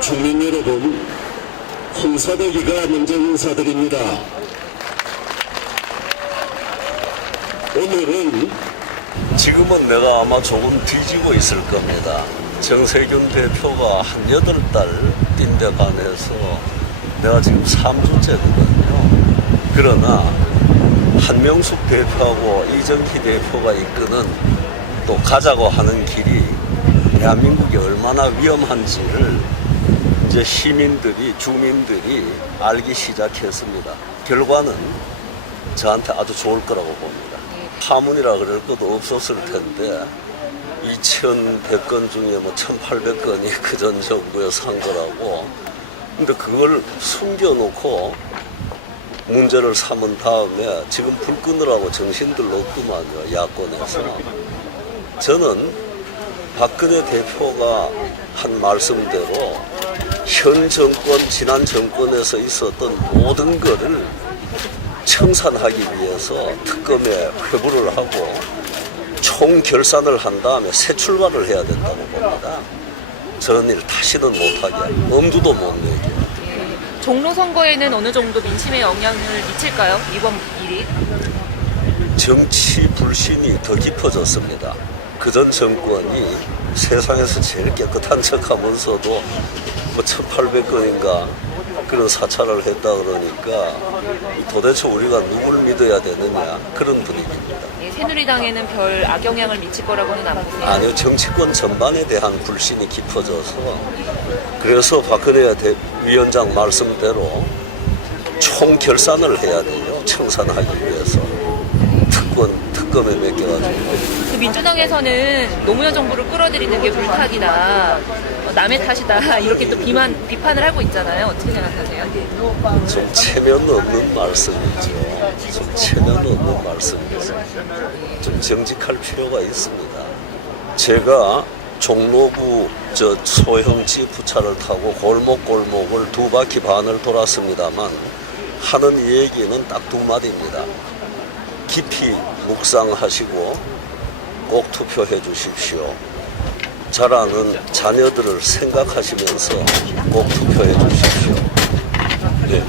국민 여러분, 홍사덕이가 먼저 인사드립니다. 오늘은 지금은 내가 아마 조금 뒤지고 있을 겁니다. 정세균 대표가 한 여덟 달 뛴데 반해서 내가 지금 3주째거든요. 그러나 한명숙 대표하고 이정희 대표가 이끄는 또 가자고 하는 길이 대한민국이 얼마나 위험한지를 이제 시민들이, 주민들이 알기 시작했습니다. 결과는 저한테 아주 좋을 거라고 봅니다. 파문이라 그럴 것도 없었을 텐데 2,100건 중에 뭐 1,800건이 그 전 정부에서 한 거라고 근데 그걸 숨겨놓고 문제를 삼은 다음에 지금 불 끄느라고 정신들 없구만요 야권에서 저는 박근혜 대표가 한 말씀대로 현 정권 지난 정권에서 있었던 모든 거를 청산하기 위해서 특검에 회부를 하고 총 결산을 한 다음에 새 출발을 해야 된다고 봅니다. 저런 일 다시는 못하게 엄두도 못 내게 종로 선거에는 어느 정도 민심에 영향을 미칠까요? 이번 일이? 정치 불신이 더 깊어졌습니다. 그전 정권이 세상에서 제일 깨끗한 척 하면서도 뭐 1800건인가 그런 사찰을 했다 그러니까 도대체 우리가 누굴 믿어야 되느냐 그런 분위기입니다. 예, 새누리당에는 별 악영향을 미칠 거라고는 안 보세요. 아니요, 정치권 전반에 대한 불신이 깊어져서 그래서 박근혜 대- 위원장 말씀대로 총 결산을 해야 돼요. 청산하기 위해서 특권 특검에 맡겨가지고 그 민주당에서는 노무현 정부를 끌어들이는 게 불탁이다, 어, 남의 탓이다 이렇게 또 비만 비판을 하고 있잖아요. 어떻게 생각하세요? 좀 체면 없는 말씀이죠. 좀 체면 없는 말씀이죠. 좀 정직할 필요가 있습니다. 제가 종로구 저 소형 지프차를 타고 골목골목을 두 바퀴 반을 돌았습니다만 하는 얘기는 딱 두 마디입니다. 깊이 묵상하시고 꼭 투표해 주십시오. 자라는 자녀들을 생각하시면서 꼭 투표해 주십시오. 네.